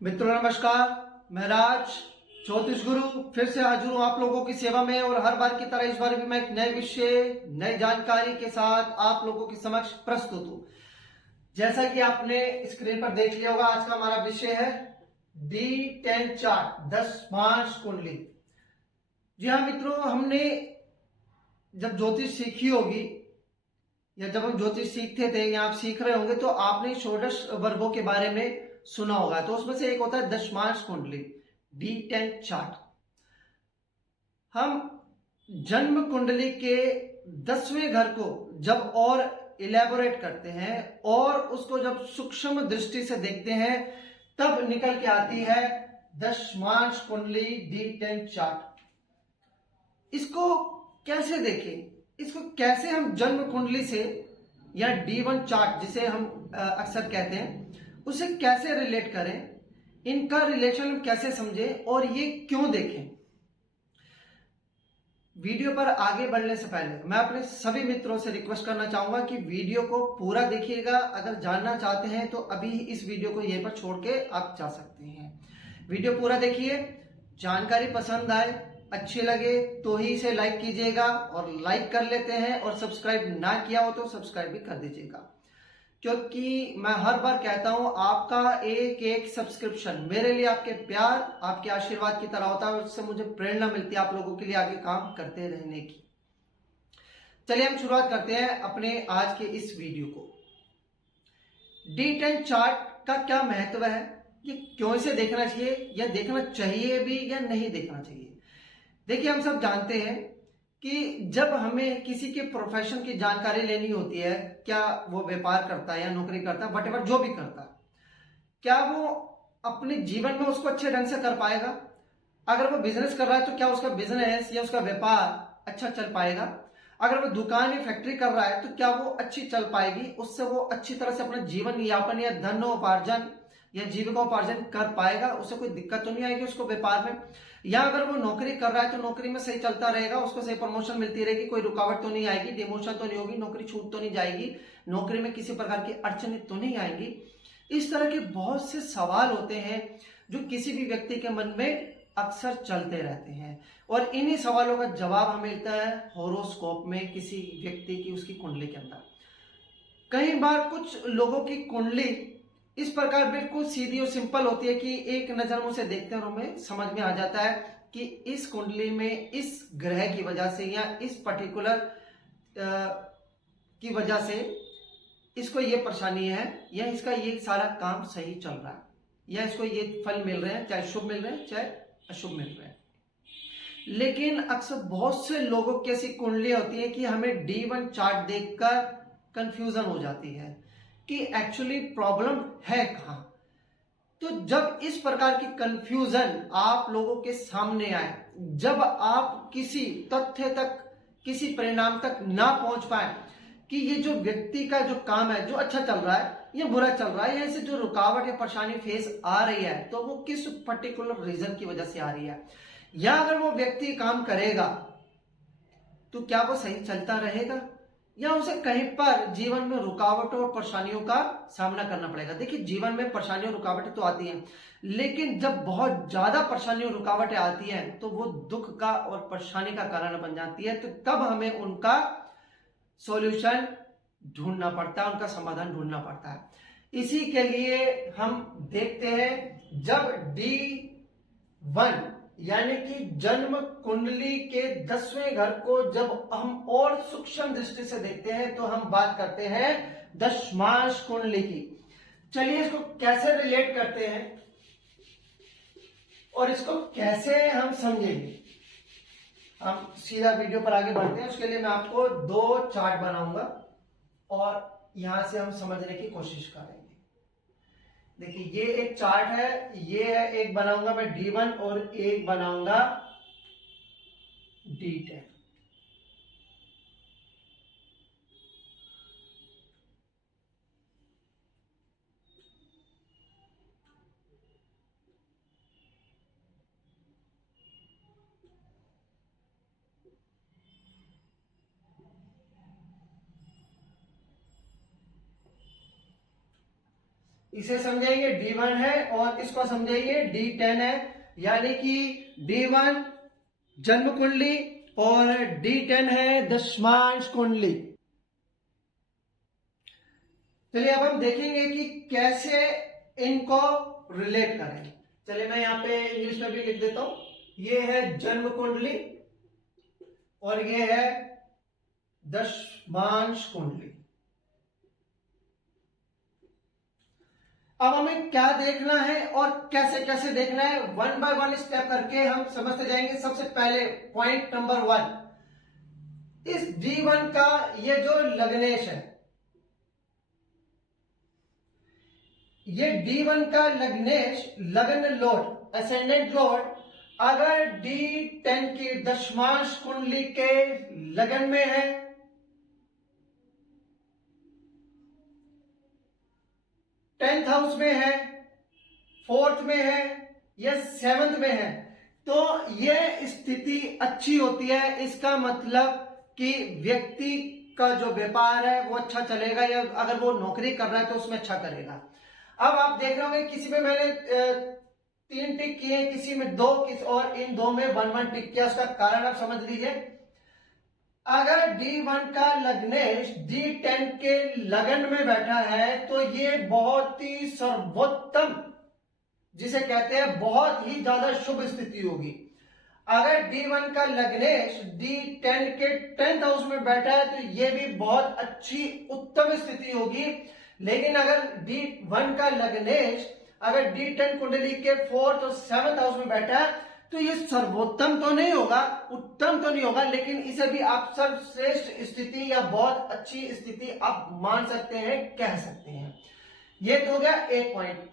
मित्रों नमस्कार। मैं राज ज्योतिष गुरु फिर से हाजिर हूं आप लोगों की सेवा में और हर बार की तरह इस बार भी मैं एक नए विषय नई जानकारी के साथ आप लोगों के समक्ष प्रस्तुत हूं। जैसा कि आपने स्क्रीन पर देख लिया होगा, आज का हमारा विषय है D10 चार्ट, 10 कुंडली। जी हाँ मित्रों, हमने जब ज्योतिष सीखी होगी या जब हम ज्योतिष सीखते थे या आप सीख रहे होंगे तो आपने षोडश वर्गों के बारे में सुना होगा। तो उसमें से एक होता है दशमांश कुंडली, D10 चार्ट। हम जन्म कुंडली के 10वें घर को जब और इलेबोरेट करते हैं और उसको जब सूक्ष्म दृष्टि से देखते हैं तब निकल के आती है दशमांश कुंडली D10 चार्ट। इसको कैसे देखें, इसको कैसे हम जन्म कुंडली से या D1 चार्ट जिसे हम अक्सर कहते हैं उसे कैसे रिलेट करें, इनका रिलेशन कैसे समझें और ये क्यों देखें। वीडियो पर आगे बढ़ने से पहले मैं अपने सभी मित्रों से रिक्वेस्ट करना चाहूंगा कि वीडियो को पूरा देखिएगा। अगर जानना चाहते हैं तो अभी इस वीडियो को यहीं पर छोड़ के आप जा सकते हैं। वीडियो पूरा देखिए, जानकारी पसंद आए अच्छी लगे तो ही इसे लाइक कीजिएगा और लाइक कर लेते हैं, और सब्सक्राइब ना किया हो तो सब्सक्राइब भी कर दीजिएगा, क्योंकि मैं हर बार कहता हूं आपका एक एक सब्सक्रिप्शन मेरे लिए आपके प्यार आपके आशीर्वाद की तरह होता है, उससे मुझे प्रेरणा मिलती है आप लोगों के लिए आगे काम करते रहने की। चलिए हम शुरुआत करते हैं अपने आज के इस वीडियो को। D10 चार्ट का क्या महत्व है, ये क्यों इसे देखना चाहिए या देखना चाहिए भी या नहीं देखना चाहिए। देखिए, हम सब जानते हैं कि जब हमें किसी के प्रोफेशन की जानकारी लेनी होती है, क्या वो व्यापार करता है या नौकरी करता है, वटेवर जो भी करता है, क्या वो अपने जीवन में उसको अच्छे ढंग से कर पाएगा। अगर वो बिजनेस कर रहा है तो क्या उसका बिजनेस या उसका व्यापार अच्छा चल पाएगा। अगर वो दुकान या फैक्ट्री कर रहा है तो क्या वो अच्छी चल पाएगी, उससे वो अच्छी तरह से अपना जीवन यापन या धनोपार्जन या जीविकोपार्जन कर पाएगा, उसे कोई दिक्कत तो नहीं आएगी उसको व्यापार में। या अगर वो नौकरी कर रहा है तो नौकरी में सही चलता रहेगा, उसको सही प्रमोशन मिलती रहेगी, कोई रुकावट तो नहीं आएगी, डिमोशन तो नहीं होगी, नौकरी छूट तो नहीं जाएगी, नौकरी में किसी प्रकार की अड़चने तो नहीं आएंगी। इस तरह के बहुत से सवाल होते हैं जो किसी भी व्यक्ति के मन में अक्सर चलते रहते हैं, और इन्हीं सवालों का जवाब हमें मिलता है होरोस्कोप में किसी व्यक्ति की उसकी कुंडली के अंदर। कई बार कुछ लोगों की कुंडली इस प्रकार बिल्कुल सीधी और सिंपल होती है कि एक नजर में उसे देखते हैं और हमें समझ में आ जाता है कि इस कुंडली में इस ग्रह की वजह से या इस पर्टिकुलर की वजह से इसको ये परेशानी है या इसका ये सारा काम सही चल रहा है या इसको ये फल मिल रहे हैं, चाहे शुभ मिल रहे हैं चाहे अशुभ मिल रहे हैं। लेकिन अक्सर बहुत से लोगों की ऐसी कुंडलियां होती है कि हमें D1 चार्ट देखकर कंफ्यूजन हो जाती है कि एक्चुअली प्रॉब्लम है कहां। तो जब इस प्रकार की कंफ्यूजन आप लोगों के सामने आए, जब आप किसी तथ्य तक किसी परिणाम तक ना पहुंच पाए कि ये जो व्यक्ति का जो काम है जो अच्छा चल रहा है या बुरा चल रहा है या इसे जो रुकावट या परेशानी फेस आ रही है तो वो किस पर्टिकुलर रीजन की वजह से आ रही है, या अगर वो व्यक्ति काम करेगा तो क्या वो सही चलता रहेगा या उसे कहीं पर जीवन में रुकावटों और परेशानियों का सामना करना पड़ेगा। देखिए, जीवन में परेशानियों रुकावटें तो आती हैं, लेकिन जब बहुत ज्यादा परेशानियों रुकावटें आती हैं तो वो दुख का और परेशानी का कारण बन जाती है। तो तब हमें उनका सॉल्यूशन ढूंढना पड़ता है, उनका समाधान ढूंढना पड़ता है। इसी के लिए हम देखते हैं जब D1 यानी कि जन्म कुंडली के 10वें घर को जब हम और सूक्ष्म दृष्टि से देखते हैं तो हम बात करते हैं दशमांश कुंडली की। चलिए इसको कैसे रिलेट करते हैं और इसको कैसे हम समझेंगे, हम सीधा वीडियो पर आगे बढ़ते हैं। उसके लिए मैं आपको 2 चार्ट बनाऊंगा और यहां से हम समझने की कोशिश करेंगे। देखिए, ये एक चार्ट है, ये है एक बनाऊंगा मैं D1 और एक बनाऊंगा D10। इसे समझेंगे D1 है और इसको समझेंगे D10 है, यानी कि D1 जन्म कुंडली और D10 है दशमांश कुंडली। चलिए अब हम देखेंगे कि कैसे इनको रिलेट करें। चलिए मैं यहां पे इंग्लिश में भी लिख देता हूं, ये है जन्म कुंडली और ये है दशमांश कुंडली। अब हमें क्या देखना है और कैसे कैसे देखना है, वन बाय वन स्टेप करके हम समझते जाएंगे। सबसे पहले पॉइंट नंबर 1, इस D1 का ये जो लग्नेश है, ये D1 का लग्नेश, लग्न लॉर्ड, असेंडेंट लॉर्ड अगर D10 की दशमांश कुंडली के लगन में है, 10th हाउस में है, 4th में है या 7th में है, तो यह स्थिति अच्छी होती है। इसका मतलब कि व्यक्ति का जो व्यापार है वो अच्छा चलेगा, या अगर वो नौकरी कर रहा है तो उसमें अच्छा करेगा। अब आप देख रहे होंगे किसी में मैंने 3 टिक किए, किसी में 2, और इन 2 में 1 टिक किया। उसका कारण आप समझ लीजिए। अगर D1 का लग्नेश D10 के लगन में बैठा है तो ये बहुत ही सर्वोत्तम, जिसे कहते हैं बहुत ही ज्यादा शुभ स्थिति होगी। अगर D1 का लग्नेश D10 के 10th हाउस में बैठा है तो ये भी बहुत अच्छी उत्तम स्थिति होगी। लेकिन अगर D1 का लग्नेश अगर D10 कुंडली के 4th और 7th हाउस में बैठा है तो ये सर्वोत्तम तो नहीं होगा, उत्तम तो नहीं होगा, लेकिन इसे भी आप सर्वश्रेष्ठ स्थिति या बहुत अच्छी स्थिति आप मान सकते हैं, कह सकते हैं। ये तो हो गया एक पॉइंट।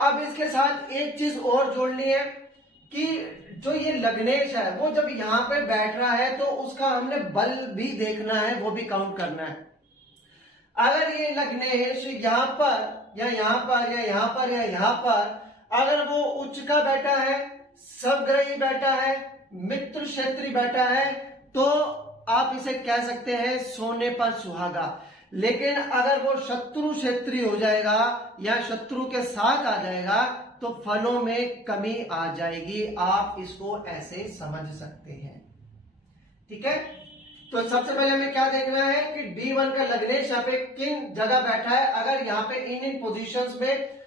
अब इसके साथ एक चीज और जोड़नी है कि जो ये लग्नेश है वो जब यहां पे बैठ रहा है तो उसका हमने बल भी देखना है, वो भी काउंट करना है। अगर ये लग्नेश यहां पर या यहां पर या यहां पर या यहां पर अगर वो उच्च का बैठा है, सबग्रही बैठा है, मित्र क्षेत्री बैठा है, तो आप इसे कह सकते हैं सोने पर सुहागा। लेकिन अगर वो शत्रु क्षेत्री हो जाएगा या शत्रु के साथ आ जाएगा तो फलों में कमी आ जाएगी। आप इसको ऐसे समझ सकते हैं, ठीक है। तो सबसे पहले हमें क्या देखना है कि D1 का लग्नेश यहाँ पे किन जगह बैठा है। अगर यहाँ पे इन पोजीशंस में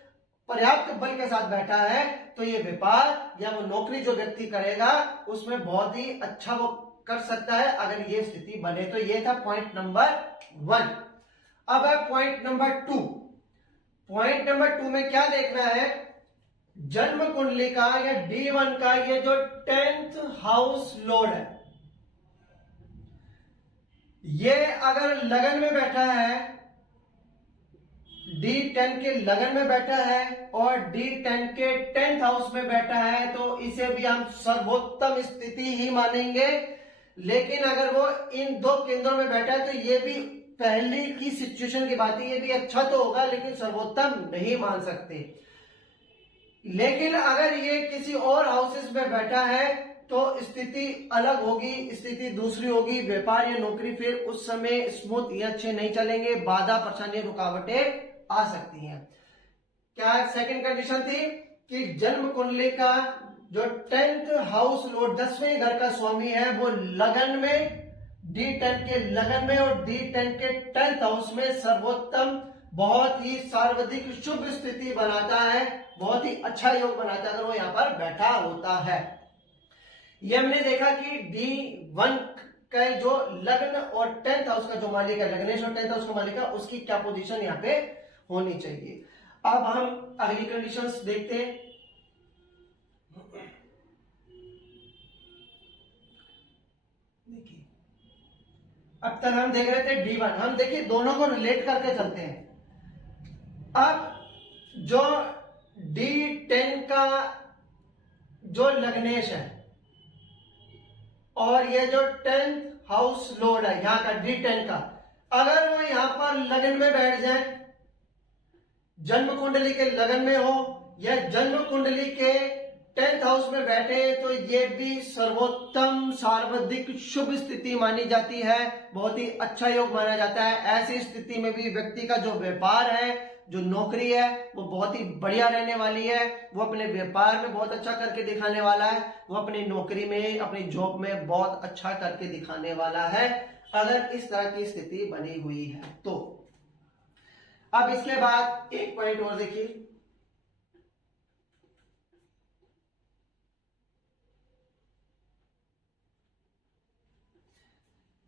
पर्याप्त बल के साथ बैठा है तो ये व्यापार या वो नौकरी जो व्यक्ति करेगा उसमें बहुत ही अच्छा वो कर सकता है, अगर ये स्थिति बने तो। ये था पॉइंट नंबर 1। अब है पॉइंट नंबर 2। पॉइंट नंबर 2 में क्या देखना है, जन्म कुंडली का या D1 का ये जो 10th हाउस लॉर्ड है, ये अगर लगन में बैठा है, D10 के लगन में बैठा है और D10 के 10th हाउस में बैठा है तो इसे भी हम सर्वोत्तम स्थिति ही मानेंगे। लेकिन अगर वो इन 2 केंद्रों में बैठा है तो ये भी पहले की सिचुएशन की बात है, ये भी अच्छा तो होगा लेकिन सर्वोत्तम नहीं मान सकते। लेकिन अगर ये किसी और हाउसेस में बैठा है तो स्थिति अलग होगी, स्थिति दूसरी होगी। व्यापार या नौकरी फिर उस समय स्मूथ या अच्छे नहीं चलेंगे, बाधा परेशानी रुकावटें आ सकती हैं। क्या सेकंड कंडीशन थी कि जन्म कुंडली का जो 10th हाउस लॉर्ड 10वें घर का स्वामी है वो लगन में, D10 के लगन में और D10 के 10th हाउस में सर्वोत्तम बहुत ही सर्वाधिक शुभ स्थिति बनाता है, बहुत ही अच्छा योग बनाता है अगर वो यहां पर बैठा होता है। ये हमने देखा कि D1 का जो लग्न और 10th हाउस का जो मालिक है, लग्नेश और 10th हाउस का मालिक है, उसकी क्या पोजीशन यहाँ पे होनी चाहिए। अब हम अगली कंडीशंस देखते हैं। देखिए अब तक हम देख रहे थे D1, हम देखिए दोनों को रिलेट करके चलते हैं। अब जो D10 का जो लग्नेश है और ये जो 10th हाउस लॉर्ड है यहां का D10 का, अगर वो यहां पर लगन में बैठ जाए, जन्म कुंडली के लगन में हो या जन्म कुंडली के 10th हाउस में बैठे तो ये भी सर्वोत्तम सर्वाधिक शुभ स्थिति मानी जाती है, बहुत ही अच्छा योग माना जाता है। ऐसी स्थिति में भी व्यक्ति का जो व्यापार है जो नौकरी है वो बहुत ही बढ़िया रहने वाली है, वो अपने व्यापार में बहुत अच्छा करके दिखाने वाला है, वो अपनी नौकरी में, अपनी जॉब में बहुत अच्छा करके दिखाने वाला है, अगर इस तरह की स्थिति बनी हुई है तो। अब इसके बाद एक पॉइंट और देखिए,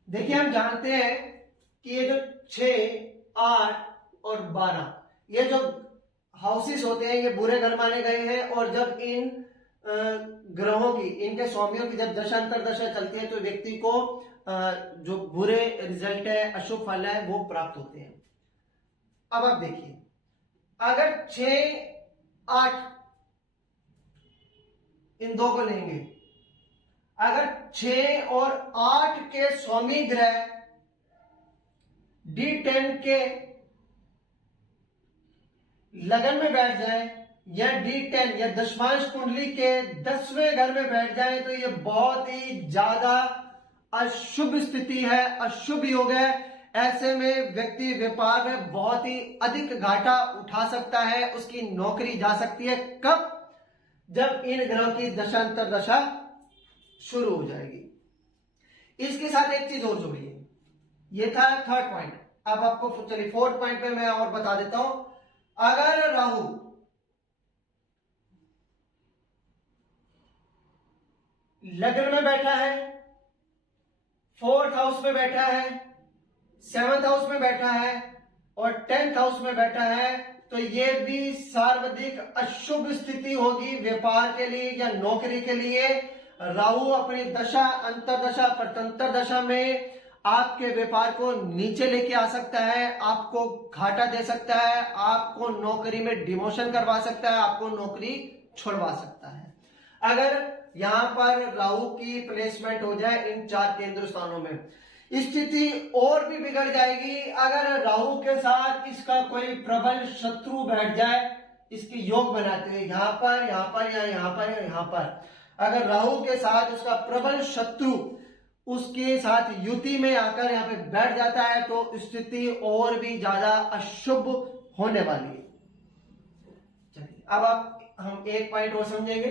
देखिए हम जानते हैं कि ये जो 6, 8 और 12 ये जो हाउसेस होते हैं ये बुरे घर माने गए हैं, और जब इन ग्रहों की, इनके स्वामियों की जब दशांतर दशा चलती है तो व्यक्ति को जो बुरे रिजल्ट है, अशुभ फल है, वो प्राप्त होते हैं। अब आप देखिए, अगर 6, 8 इन दो को लेंगे, अगर 6 और 8 के स्वामी ग्रह D10 के लगन में बैठ जाए, या D10 या दशमांश कुंडली के 10वें घर में बैठ जाए, तो ये बहुत ही ज्यादा अशुभ स्थिति है, अशुभ योग है। ऐसे में व्यक्ति व्यापार में बहुत ही अधिक घाटा उठा सकता है, उसकी नौकरी जा सकती है। कब? जब इन ग्रहों की दशांतर दशा शुरू हो जाएगी। इसके साथ एक चीज और जोड़िए, ये था थर्ड पॉइंट। अब आपको चलिए फोर्थ पॉइंट पे मैं और बता देता हूं। अगर राहु लग्न में बैठा है, 4th हाउस में बैठा है, 7th हाउस में बैठा है और 10th हाउस में बैठा है, तो ये भी सर्वाधिक अशुभ स्थिति होगी व्यापार के लिए या नौकरी के लिए। राहु अपनी दशा, अंतरदशा, परतंत्र दशा में आपके व्यापार को नीचे लेके आ सकता है, आपको घाटा दे सकता है, आपको नौकरी में डिमोशन करवा सकता है, आपको नौकरी छुड़वा सकता है। अगर यहां पर राहु की प्लेसमेंट हो जाए इन 4 केंद्र स्थानों में, स्थिति और भी बिगड़ जाएगी। अगर राहु के साथ इसका कोई प्रबल शत्रु बैठ जाए, इसके योग बनाते हैं यहां पर, यहां पर, या यहां पर, या यहां पर, अगर राहु के साथ उसका प्रबल शत्रु उसके साथ युति में आकर यहां पे बैठ जाता है, तो स्थिति और भी ज्यादा अशुभ होने वाली है। चलिए अब हम एक पॉइंट और समझेंगे।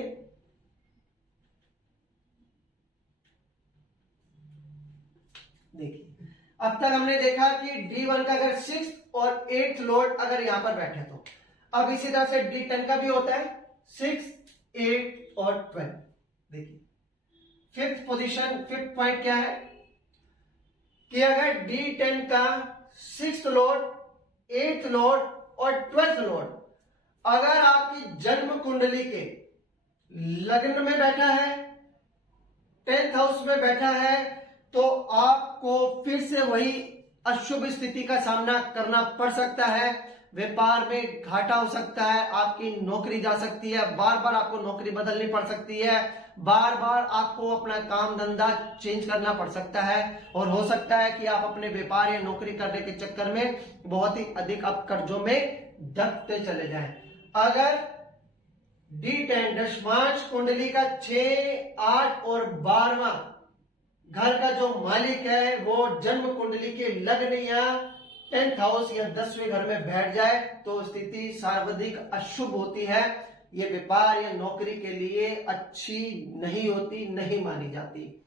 देखिए, अब तक हमने देखा कि D1 का अगर 6th और 8th लॉर्ड अगर यहां पर बैठे तो, अब इसी तरह से D10 का भी होता है 6, 8 और 12। देखिए 5th पोजीशन, 5th पॉइंट क्या है कि अगर D10 का 6th लॉर्ड, 8th लॉर्ड और 12th लॉर्ड अगर आपकी जन्म कुंडली के लग्न में बैठा है, 10th हाउस में बैठा है, तो आपको फिर से वही अशुभ स्थिति का सामना करना पड़ सकता है। व्यापार में घाटा हो सकता है, आपकी नौकरी जा सकती है, बार बार आपको नौकरी बदलनी पड़ सकती है, बार बार आपको अपना काम धंधा चेंज करना पड़ सकता है, और हो सकता है कि आप अपने व्यापार या नौकरी करने के चक्कर में बहुत ही अधिक आप कर्जों में दबते चले जाएं। अगर D10 दशमांश कुंडली का 6, 8 और 12वां घर का जो मालिक है वो जन्म कुंडली के लग्न या 10th हाउस या 10वें घर में बैठ जाए, तो स्थिति सर्वाधिक अशुभ होती है। ये व्यापार या नौकरी के लिए अच्छी नहीं होती, नहीं मानी जाती।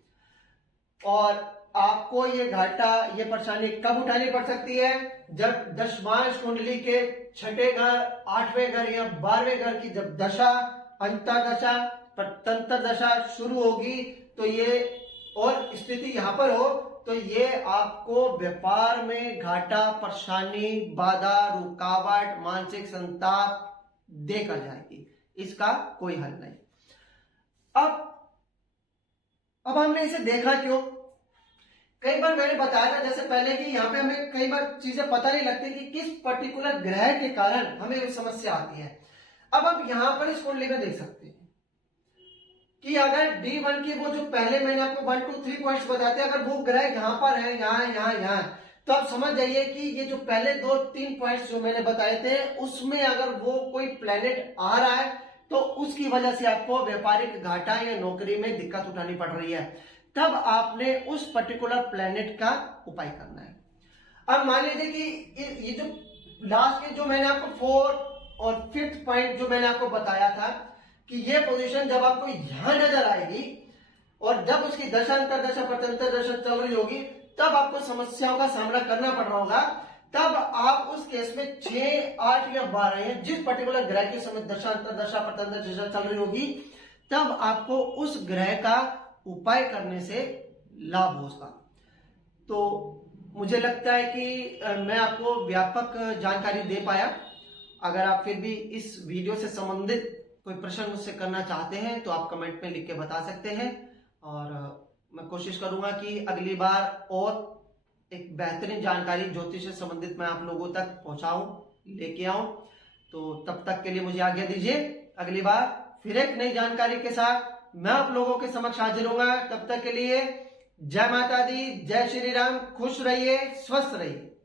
और आपको ये घाटा, ये परेशानी कब उठानी पड़ सकती है? जब दशमांश कुंडली के 6ठे घर, 8वें घर या 12वें घर की जब दशा, अंतरदशा, परतंत्र दशा शुरू होगी, तो ये और स्थिति यहां पर हो, तो ये आपको व्यापार में घाटा, परेशानी, बाधा, रुकावट, मानसिक संताप देकर जाएगी। इसका कोई हल नहीं। अब हमने इसे देखा क्यों? कई बार मैंने बताया था जैसे पहले कि यहाँ पे हमें कई बार चीजें पता नहीं लगती कि किस पर्टिकुलर ग्रह के कारण हमें समस्या आती है। अब आप यहां पर इस कुंडली में देख सकते हैं कि अगर D1 की वो जो पहले मैंने आपको 1, 2, 3 पॉइंट्स बताते हैं, अगर वो ग्रह यहां पर है, यहाँ, तो आप समझ जाइए कि ये जो पहले 2-3 पॉइंट्स जो मैंने बताए थे, उसमें अगर वो कोई प्लेनेट आ रहा है, तो उसकी वजह से आपको व्यापारिक घाटा या नौकरी में दिक्कत उठानी पड़ रही है। तब आपने उस पर्टिकुलर प्लेनेट का उपाय करना है। अब मान लीजिए कि ये जो लास्ट के जो मैंने आपको 4 और 5th पॉइंट जो मैंने आपको बताया था कि ये पोजीशन जब आपको यहां नजर आएगी और जब उसकी दशा अंतरदशा प्रत्यंतर दशा चल रही होगी, तब आपको समस्याओं का सामना करना पड़ रहा होगा। तब आप उस केस में 6, 8 या 12 या जिस पर्टिकुलर ग्रह की समय दशा अंतरदशा प्रत्यंतर दशा चल रही होगी, तब आपको उस ग्रह का उपाय करने से लाभ होगा। तो मुझे लगता है कि मैं आपको व्यापक जानकारी दे पाया। अगर आप फिर भी इस वीडियो से संबंधित कोई प्रश्न मुझसे करना चाहते हैं तो आप कमेंट में लिख के बता सकते हैं, और मैं कोशिश करूंगा कि अगली बार और एक बेहतरीन जानकारी ज्योतिष से संबंधित मैं आप लोगों तक पहुंचाऊं, लेके आऊं। तो तब तक के लिए मुझे आज्ञा दीजिए। अगली बार फिर एक नई जानकारी के साथ मैं आप लोगों के समक्ष हाजिर होऊंगा। तब तक के लिए जय माता दी, जय श्री राम, खुश रहिए, स्वस्थ रहिए।